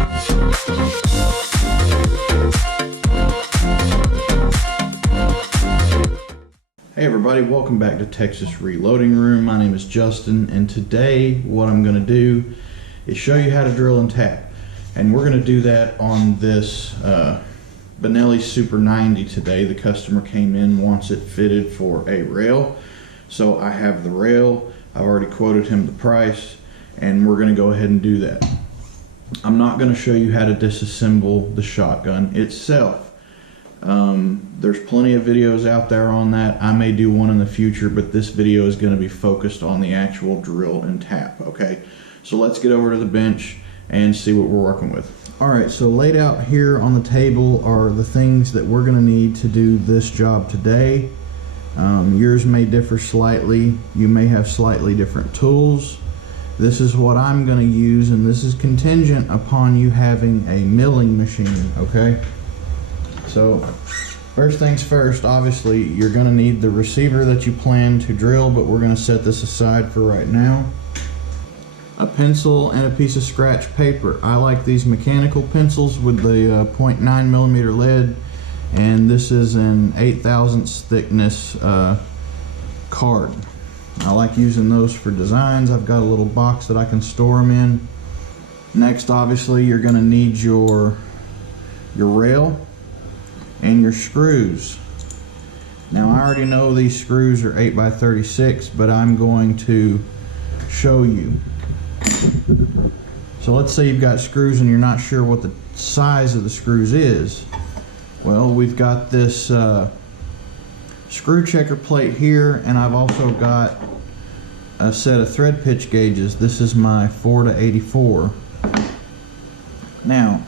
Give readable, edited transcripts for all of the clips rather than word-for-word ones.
Hey everybody, welcome back to Texas Reloading Room. My name is Justin, and today what I'm going to do is show you how to drill and tap. And we're going to do that on this Benelli Super 90 today. The customer came in, wants it fitted for a rail. So I have the rail, I've already quoted him the price, and we're going to go ahead and do that. I'm not going to show you how to disassemble the shotgun itself. There's plenty of videos out there on that. I may do one in the future, but this video is going to be focused on the actual drill and tap, okay? So let's get over to the bench and see what we're working with. Alright, so laid out here on the table are the things that we're going to need to do this job today. Yours may differ slightly. You may have slightly different tools. This is what I'm going to use, and this is contingent upon you having a milling machine, okay? So first things first, obviously you're going to need the receiver that you plan to drill, but we're going to set this aside for right now. A pencil and a piece of scratch paper. I like these mechanical pencils with the 0.9mm lead, and this is an 0.008 thickness card. I like using those for designs. I've got a little box that I can store them in. Next, obviously you're going to need your rail and your screws. Now I already know these screws are 8x36, but I'm going to show you. So let's say you've got screws and you're not sure what the size of the screws is. Well, we've got this screw checker plate here, and I've also got a set of thread pitch gauges. This is my 4-84. Now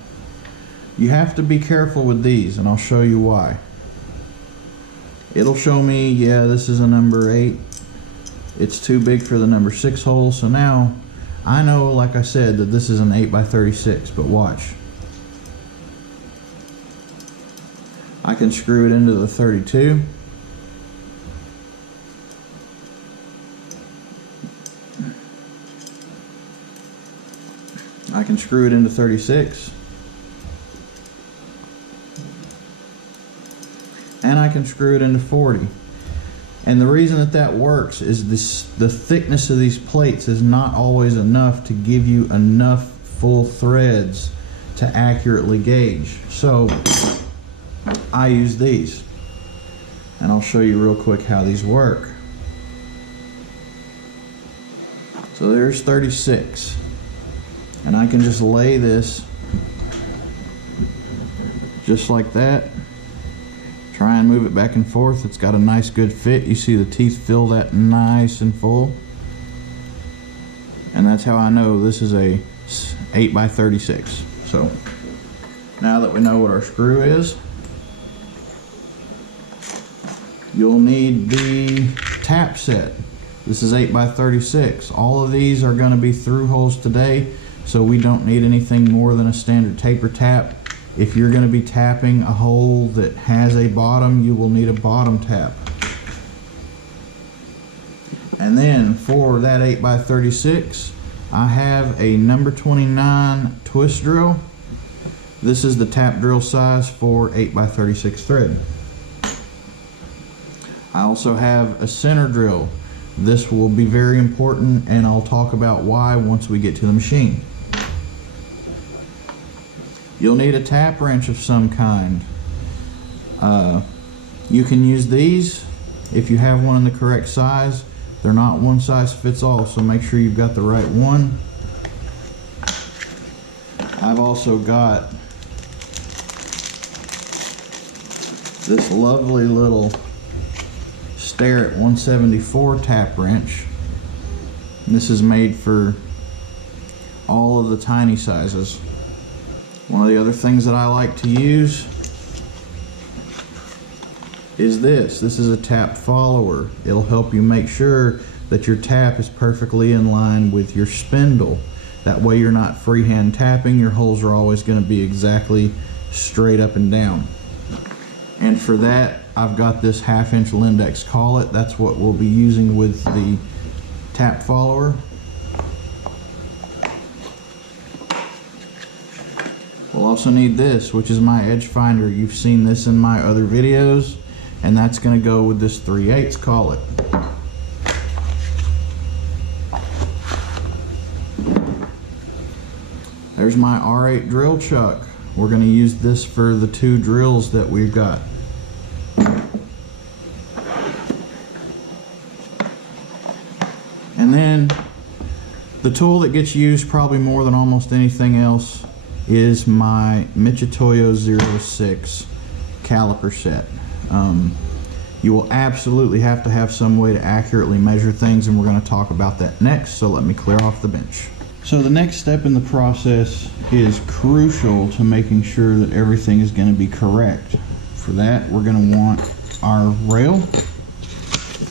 you have to be careful with these, and I'll show you why. It'll show me, yeah, this is a number 8. It's too big for the number 6 hole, so now I know, like I said, that this is an 8x36, but watch. I can screw it into the 32. I can screw it into 36. And I can screw it into 40. And the reason that works is the thickness of these plates is not always enough to give you enough full threads to accurately gauge. So I use these, and I'll show you real quick how these work. So there's 36, and I can just lay this just like that. Try and move it back and forth. It's got a nice good fit. You see the teeth fill that nice and full. And that's how I know this is a 8x36. So now that we know what our screw is, you'll need the tap set. This is 8x36. All of these are going to be through holes today, so we don't need anything more than a standard taper tap. If you're going to be tapping a hole that has a bottom, you will need a bottom tap. And then for that 8x36, I have a number 29 twist drill. This is the tap drill size for 8x36 thread. I also have a center drill. This will be very important, and I'll talk about why once we get to the machine. You'll need a tap wrench of some kind. You can use these if you have one in the correct size. They're not one size fits all, so make sure you've got the right one. I've also got this lovely little Starrett 174 tap wrench. And this is made for all of the tiny sizes. One of the other things that I like to use is this. This is a tap follower. It'll help you make sure that your tap is perfectly in line with your spindle. That way you're not freehand tapping. Your holes are always going to be exactly straight up and down. And for that, I've got this 1/2 inch Lindex collet. That's what we'll be using with the tap follower. also need this, which is my edge finder. You've seen this in my other videos, and that's going to go with this 3/8 collet. There's my R8 drill chuck. We're going to use this for the 2 drills that we've got. And then the tool that gets used probably more than almost anything else is my Michitoyo 06 caliper set. You will absolutely have to have some way to accurately measure things, and we're going to talk about that next, so let me clear off the bench. So the next step in the process is crucial to making sure that everything is going to be correct. For that, we're going to want our rail,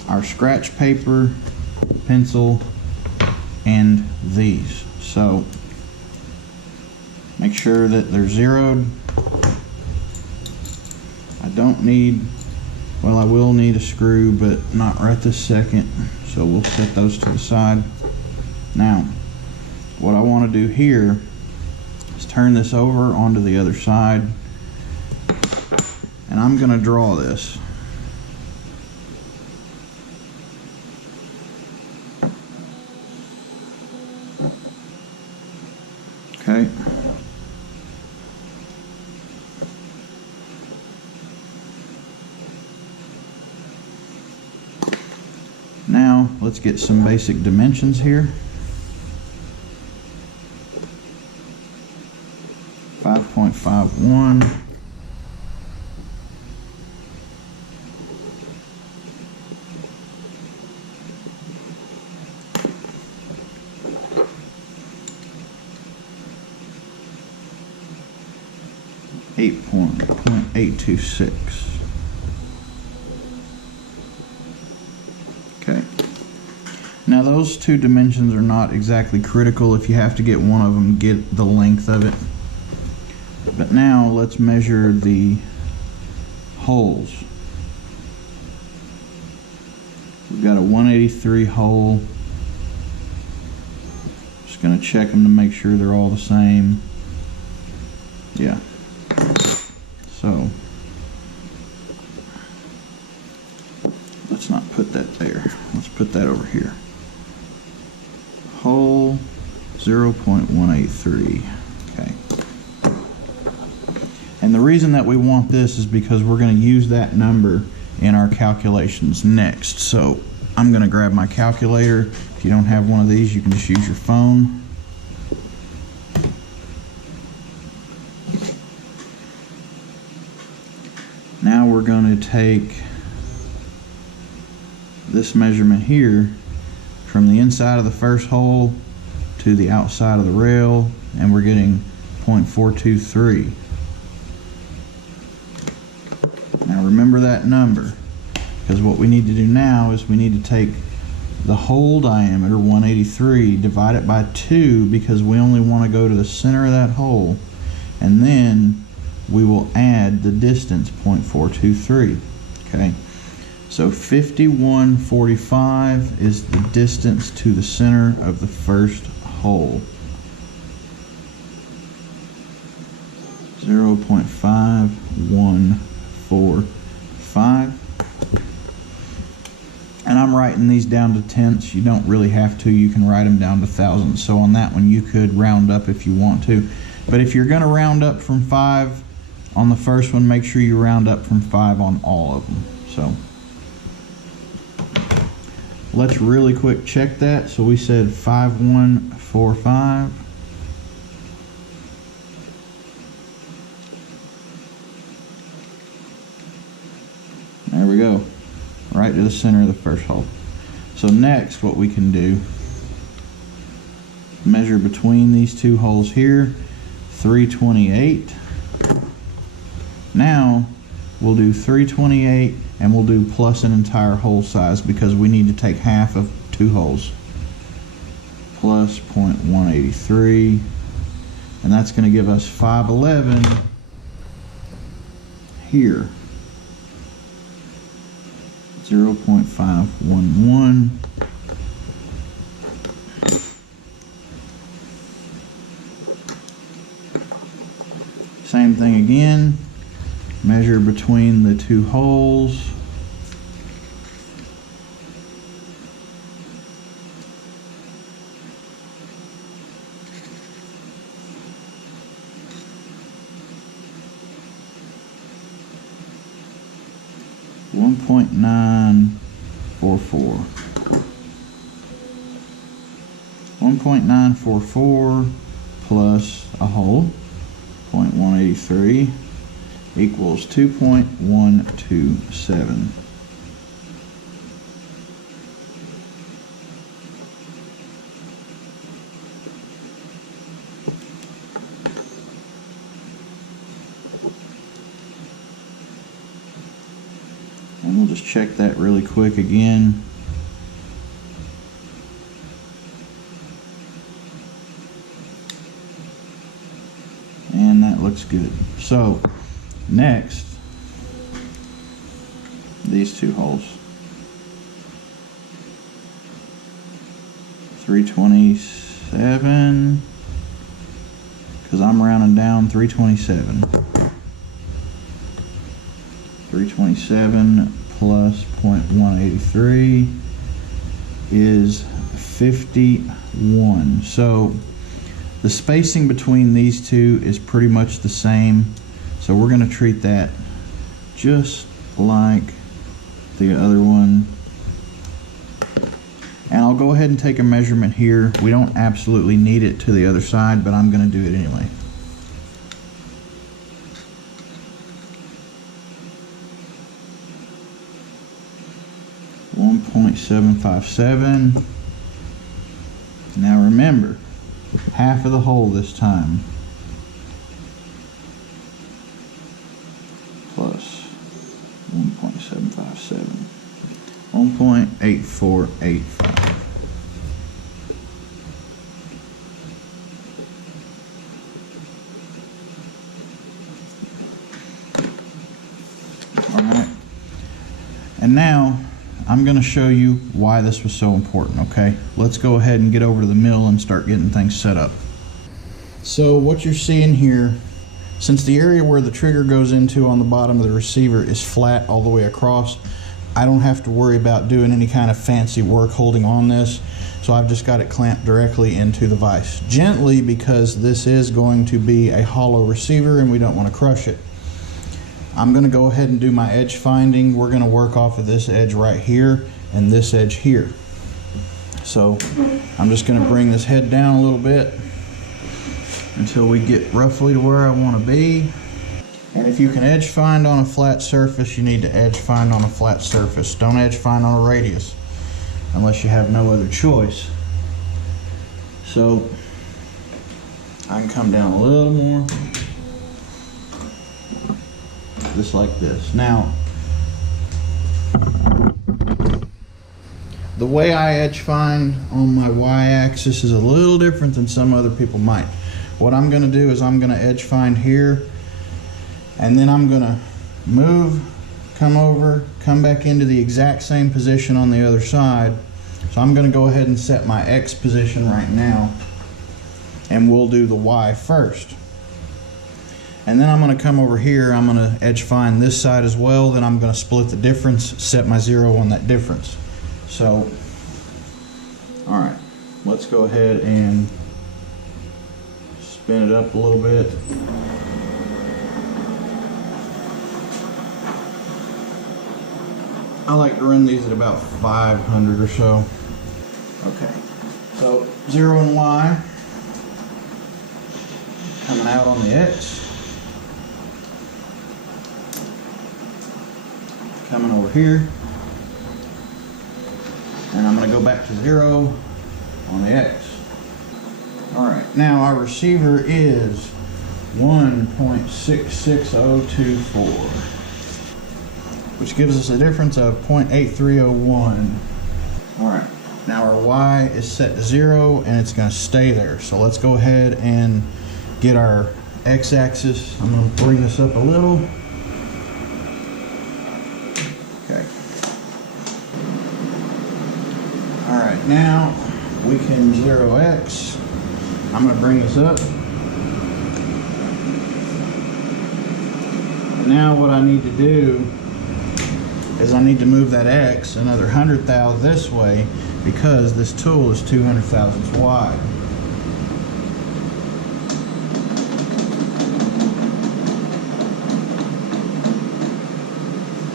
our scratch paper, pencil, and these. So make sure that they're zeroed. I don't need, well, I will need a screw, but not right this second, so we'll set those to the side. Now, what I want to do here is turn this over onto the other side, and I'm going to draw this. Okay. Now, let's get some basic dimensions here. 5.51. .826. Okay. Now those 2 dimensions are not exactly critical. If you have to get one of them, get the length of it. But now let's measure the holes. We've got a 183 hole. Just going to check them to make sure they're all the same. Yeah. So let's not put that there. Let's put that over here. Hole 0.183. Okay. And the reason that we want this is because we're going to use that number in our calculations next. So I'm going to grab my calculator. If you don't have one of these, you can just use your phone. Now we're going to take this measurement here from the inside of the first hole to the outside of the rail, and we're getting 0.423. Now remember that number, because what we need to do now is we need to take the hole diameter, 183, divide it by 2, because we only want to go to the center of that hole, and then we will add the distance, 0.423. Okay, so 5145 is the distance to the center of the first hole. 0.5145. And I'm writing these down to tenths. You don't really have to. You can write them down to thousandths. So on that one, you could round up if you want to. But if you're going to round up from 5 on the first one, make sure you round up from 5 on all of them. So let's really quick check that. So we said 5145. There we go. Right to the center of the first hole. So next, what we can do, measure between these 2 holes here, 328. Now we'll do 328, and we'll do plus an entire hole size, because we need to take half of 2 holes. Plus 0.183, and that's going to give us 511 here. 0.511. Same thing again. Measure between the two holes. .944. 1.944 plus a hole, 0.183, equals 2.127. And we'll just check that really quick again. And that looks good. So next, these two holes. 327, because I'm rounding down, 327. 327 plus 0.183 is 51. So the spacing between these two is pretty much the same. So we're going to treat that just like the other one. And I'll go ahead and take a measurement here. We don't absolutely need it to the other side, but I'm going to do it anyway. .757. Now remember, half of the hole this time, plus 1.757, 1.8485. All right, and now I'm going to show you why this was so important, okay? Let's go ahead and get over to the mill and start getting things set up. So what you're seeing here, since the area where the trigger goes into on the bottom of the receiver is flat all the way across, I don't have to worry about doing any kind of fancy work holding on this. So I've just got it clamped directly into the vise. Gently, because this is going to be a hollow receiver and we don't want to crush it. I'm going to go ahead and do my edge finding. We're going to work off of this edge right here and this edge here. So I'm just going to bring this head down a little bit until we get roughly to where I want to be. And if you can edge find on a flat surface, you need to edge find on a flat surface. Don't edge find on a radius unless you have no other choice. So I can come down a little more, just like this. Now, the way I edge find on my y-axis is a little different than some other people might. What I'm going to do is I'm going to edge find here, and then I'm going to move, come over, come back into the exact same position on the other side. So I'm going to go ahead and set my X position right now, and we'll do the Y first. And then I'm going to come over here, I'm going to edge find this side as well, then I'm going to split the difference, set my 0 on that difference. So, alright, let's go ahead and spin it up a little bit. I like to run these at about 500 or so. Okay, so 0 and Y, coming out on the X. Coming over here, and I'm going to go back to 0 on the X. Alright, now our receiver is 1.66024, which gives us a difference of 0.8301. Alright, now our Y is set to 0 and it's going to stay there. So let's go ahead and get our X axis. I'm going to bring this up a little. Okay. Alright, now we can 0x. I'm going to bring this up. Now what I need to do is I need to move that X another 100 thou this way because this tool is 200 thousandths wide.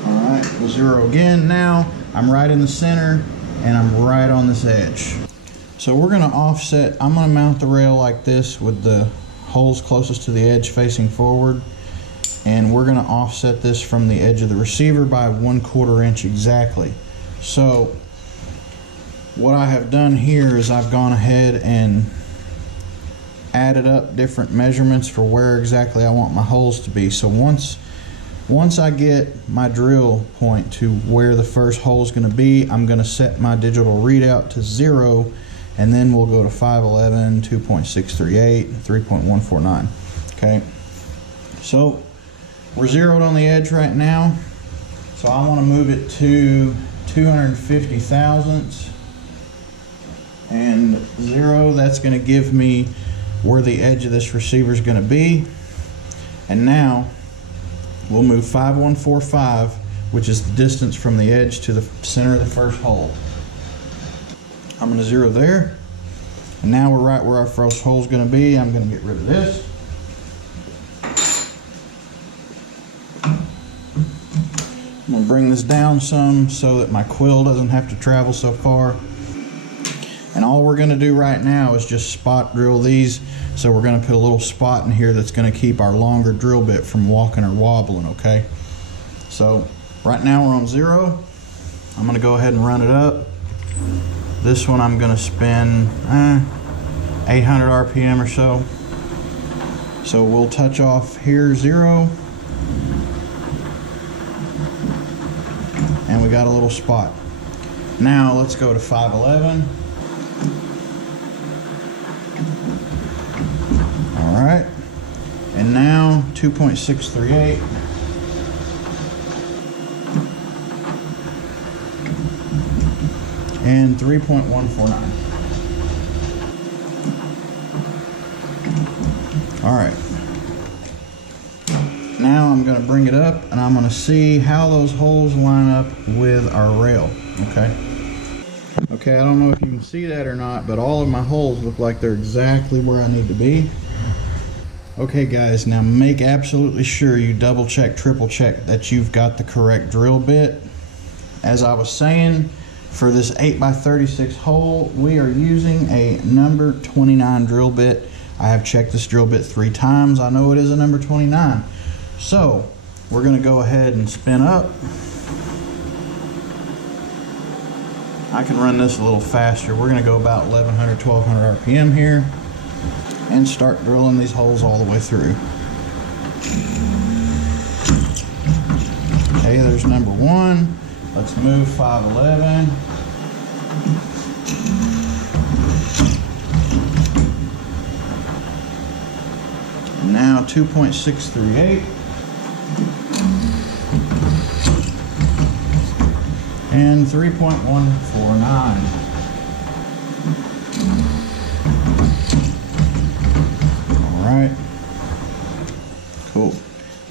Alright, we'll zero again. Now I'm right in the center and I'm right on this edge. So we're going to offset, I'm going to mount the rail like this with the holes closest to the edge facing forward. And we're going to offset this from the edge of the receiver by 1/4 inch exactly. So what I have done here is I've gone ahead and added up different measurements for where exactly I want my holes to be. So once I get my drill point to where the first hole is going to be, I'm going to set my digital readout to 0, and then we'll go to 511, 2.638, 3.149. Okay, so we're zeroed on the edge right now, so I want to move it to 250 thousandths and 0. That's going to give me where the edge of this receiver is going to be. And now we'll move 5145, which is the distance from the edge to the center of the first hole. I'm going to 0 there, and now we're right where our first hole is going to be. I'm going to get rid of this. I'm going to bring this down some so that my quill doesn't have to travel so far. And all we're going to do right now is just spot drill these. So we're going to put a little spot in here that's going to keep our longer drill bit from walking or wobbling, okay? So right now we're on 0. I'm going to go ahead and run it up. This one I'm going to spin 800 RPM or so. So we'll touch off here 0. And we got a little spot. Now let's go to 511. Alright. And now 2.638. And 3.149. Alright. Now I'm going to bring it up and I'm going to see how those holes line up with our rail. Okay, I don't know if you can see that or not, but all of my holes look like they're exactly where I need to be. Okay guys, now make absolutely sure you double check, triple check that you've got the correct drill bit. As I was saying, for this 8x36 hole, we are using a number 29 drill bit. I have checked this drill bit 3 times. I know it is a number 29. So we're going to go ahead and spin up. I can run this a little faster. We're going to go about 1100, 1200 RPM here and start drilling these holes all the way through. Okay, there's number 1. Let's move 511. And now 2.638. And 3.149. Alright. Cool.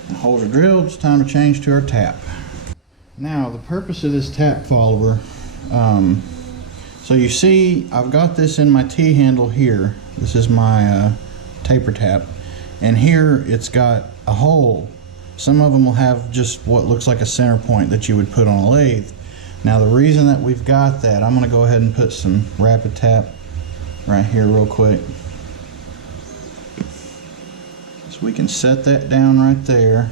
The holes are drilled. It's time to change to our tap. Now, the purpose of this tap follower, so you see I've got this in my T-handle here. This is my taper tap. And here it's got a hole. Some of them will have just what looks like a center point that you would put on a lathe. Now the reason that we've got that, I'm going to go ahead and put some rapid tap right here real quick. So we can set that down right there.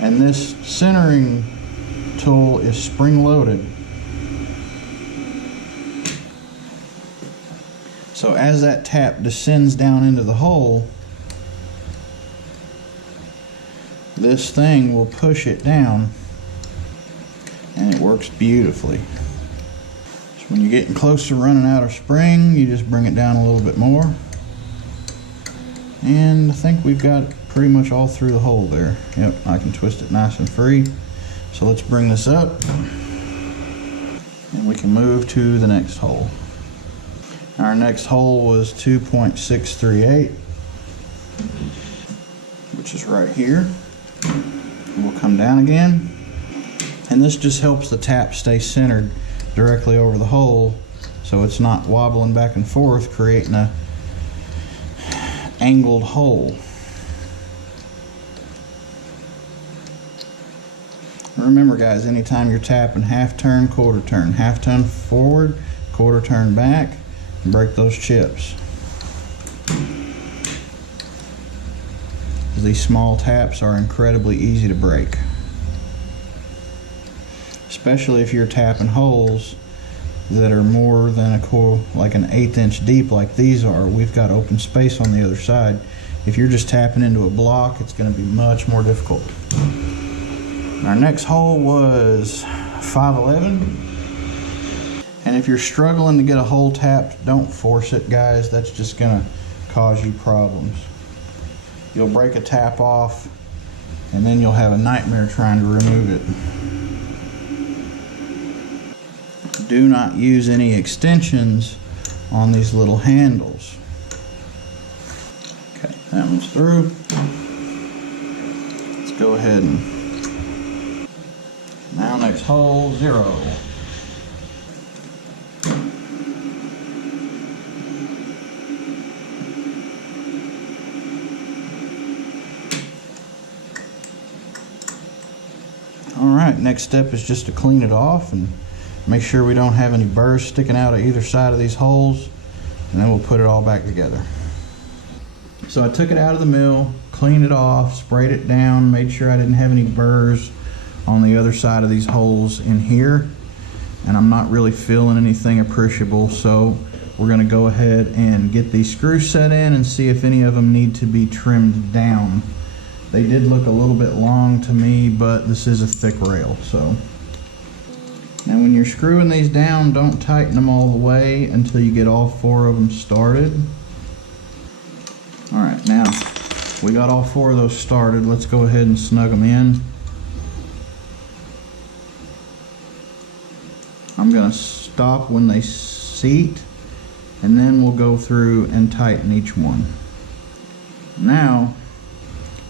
And this centering tool is spring loaded. So as that tap descends down into the hole, this thing will push it down, and it works beautifully. So when you're getting close to running out of spring, you just bring it down a little bit more. And I think we've got it pretty much all through the hole there. Yep, I can twist it nice and free. So let's bring this up, and we can move to the next hole. Our next hole was 2.638. which is right here. We'll come down again, and this just helps the tap stay centered directly over the hole, so it's not wobbling back and forth, creating a angled hole. Remember guys, anytime you're tapping, half turn, quarter turn, half turn forward, quarter turn back, and break those chips. These small taps are incredibly easy to break, especially if you're tapping holes that are more than like an 1/8 inch deep like these are. We've got open space on the other side. If you're just tapping into a block, it's going to be much more difficult. Our next hole was 511, and if you're struggling to get a hole tapped, don't force it guys. That's just going to cause you problems. You'll break a tap off, and then you'll have a nightmare trying to remove it. Do not use any extensions on these little handles. Okay, that one's through. Let's go ahead and now next hole, 0. Alright, next step is just to clean it off and make sure we don't have any burrs sticking out of either side of these holes, and then we'll put it all back together. So I took it out of the mill, cleaned it off, sprayed it down, made sure I didn't have any burrs on the other side of these holes in here, and I'm not really feeling anything appreciable, so we're going to go ahead and get these screws set in and see if any of them need to be trimmed down. They did look a little bit long to me, but this is a thick rail. So now when you're screwing these down, don't tighten them all the way until you get all 4 of them started. Alright, now we got all 4 of those started. Let's go ahead and snug them in. I'm going to stop when they seat, and then we'll go through and tighten each one. Now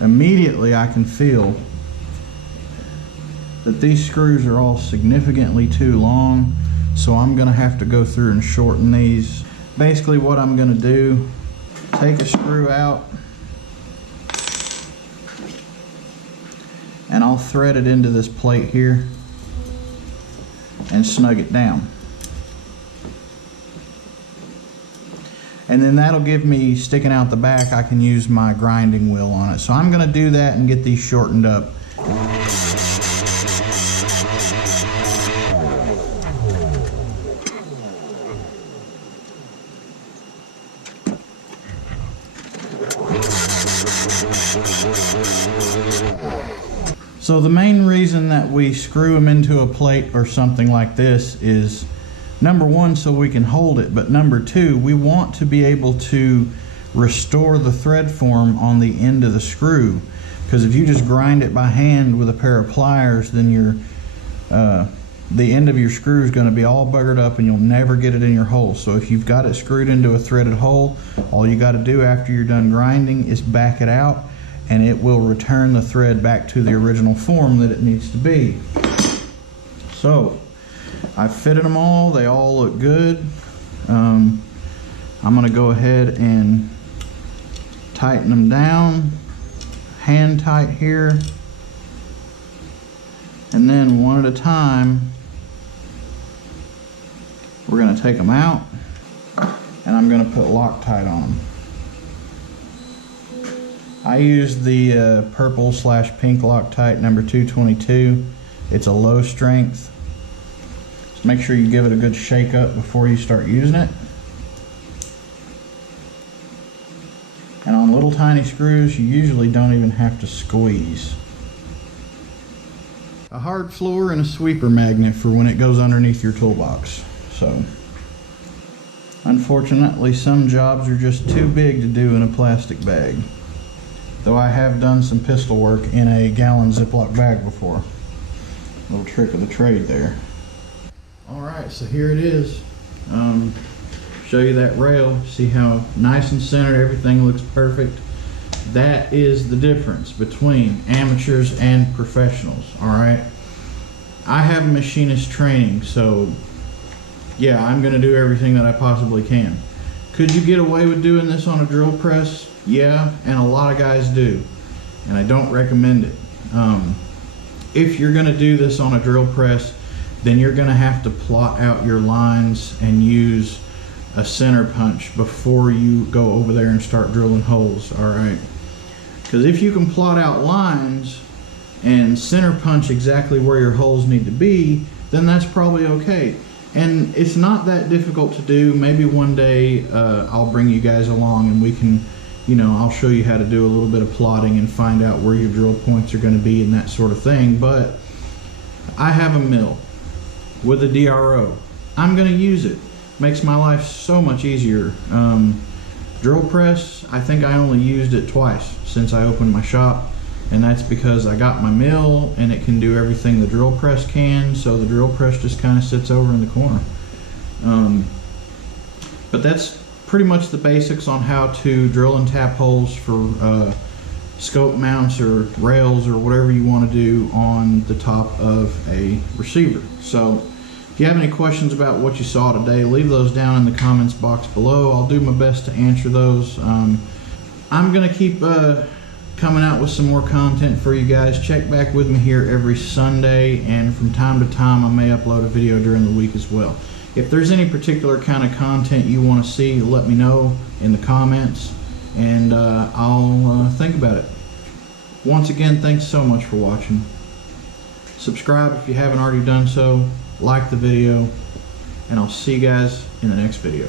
immediately I can feel that these screws are all significantly too long, so I'm going to have to go through and shorten these. Basically what I'm going to do, take a screw out and I'll thread it into this plate here and snug it down. And then that'll give me, sticking out the back, I can use my grinding wheel on it. So I'm going to do that and get these shortened up. So the main reason that we screw them into a plate or something like this is, number one, so we can hold it, but number two, we want to be able to restore the thread form on the end of the screw, because if you just grind it by hand with a pair of pliers, then the end of your screw is going to be all buggered up and you'll never get it in your hole. So if you've got it screwed into a threaded hole, all you got to do after you're done grinding is back it out, and it will return the thread back to the original form that it needs to be. So I've fitted them all, they all look good. I'm going to go ahead and tighten them down, hand tight here, and then one at a time we're going to take them out, and I'm going to put Loctite on them. I use the purple/pink Loctite number 222. It's a low strength. So make sure you give it a good shake up before you start using it. And on little tiny screws, you usually don't even have to squeeze. A hard floor and a sweeper magnet for when it goes underneath your toolbox. So, unfortunately, some jobs are just too big to do in a plastic bag. Though I have done some pistol work in a gallon Ziploc bag before. Little trick of the trade there. Alright, so here it is. Show you that rail. See how nice and centered, everything looks perfect. That is the difference between amateurs and professionals, all right? I have machinist training, so yeah, I'm gonna do everything that I possibly can. Could you get away with doing this on a drill press? Yeah, and a lot of guys do, and I don't recommend it. If you're gonna do this on a drill press, then you're gonna have to plot out your lines and use a center punch before you go over there and start drilling holes, all right? Because if you can plot out lines and center punch exactly where your holes need to be, then that's probably okay. And it's not that difficult to do. Maybe one day I'll bring you guys along and we can, I'll show you how to do a little bit of plotting and find out where your drill points are going to be and that sort of thing. But I have a mill with a DRO. I'm going to use it. Makes my life so much easier. Drill press, I think I only used it twice since I opened my shop, and that's because I got my mill and it can do everything the drill press can, so the drill press just kind of sits over in the corner. But that's pretty much the basics on how to drill and tap holes for scope mounts or rails or whatever you want to do on the top of a receiver. So if you have any questions about what you saw today, leave those down in the comments box below. I'll do my best to answer those. I'm gonna keep coming out with some more content for you guys. Check back with me here every Sunday, and from time to time I may upload a video during the week as well. If there's any particular kind of content you want to see, let me know in the comments, and I'll think about it. Once again, thanks so much for watching. Subscribe if you haven't already done so, like the video, and I'll see you guys in the next video.